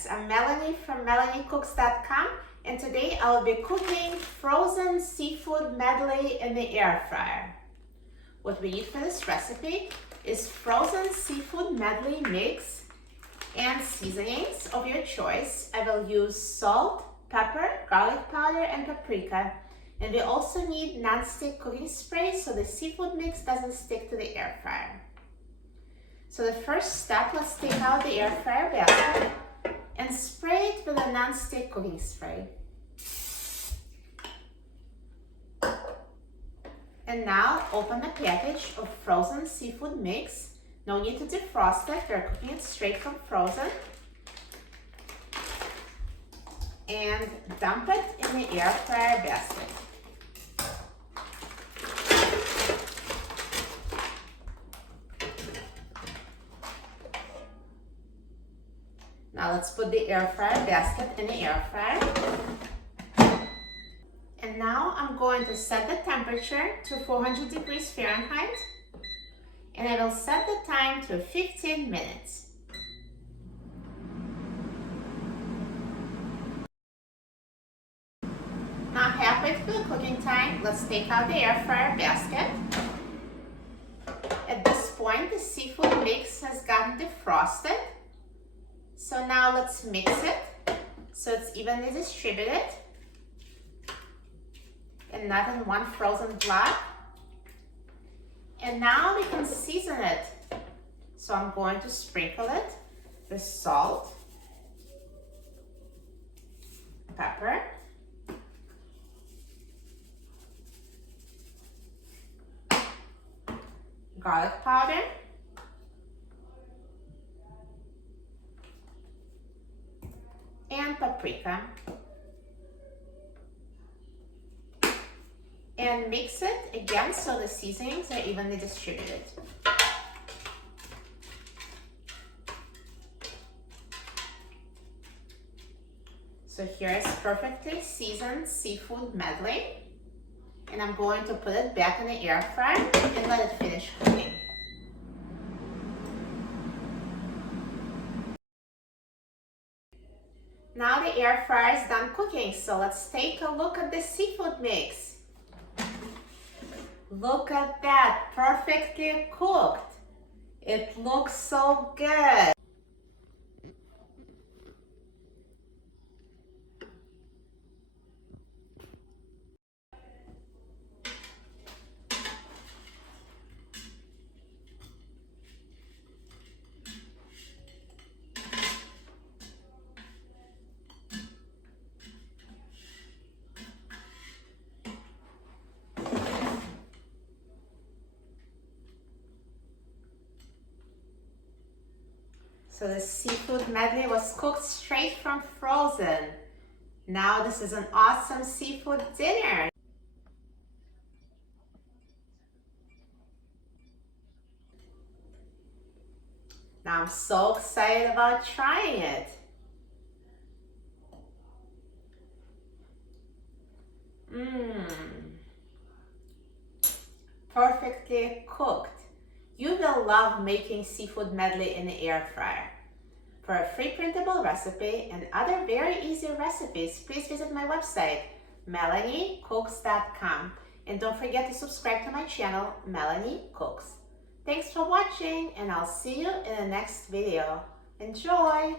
friends, I'm Melanie from MelanieCooks.com, and today I will be cooking frozen seafood medley in the air fryer. What we need for this recipe is frozen seafood medley mix and seasonings of your choice. I will use salt, pepper, garlic powder, and paprika. And we also need non-stick cooking spray so the seafood mix doesn't stick to the air fryer. So the first step, let's take out the air fryer basket and spray it with a non-stick cooking spray. And now open the package of frozen seafood mix. No need to defrost it, we're cooking it straight from frozen. And dump it in the air fryer basket. Now let's put the air fryer basket in the air fryer. And now I'm going to set the temperature to 400 degrees Fahrenheit. And I will set the time to 15 minutes. Now halfway through the cooking time, let's take out the air fryer basket. At this point, the seafood mix has gotten defrosted. So now let's mix it so it's evenly distributed and not in one frozen blob. And now we can season it. So I'm going to sprinkle it with salt, pepper, garlic powder, and paprika. And mix it again so the seasonings are evenly distributed. So here is perfectly seasoned seafood medley. And I'm going to put it back in the air fryer and let it finish cooking. Now the air fryer is done cooking, so let's take a look at the seafood mix. Look at that, perfectly cooked. It looks so good. So the seafood medley was cooked straight from frozen. Now this is an awesome seafood dinner. Now I'm so excited about trying it. Perfectly cooked. You will love making seafood medley in the air fryer. For a free printable recipe and other very easy recipes, please visit my website, MelanieCooks.com. And don't forget to subscribe to my channel, Melanie Cooks. Thanks for watching, and I'll see you in the next video. Enjoy!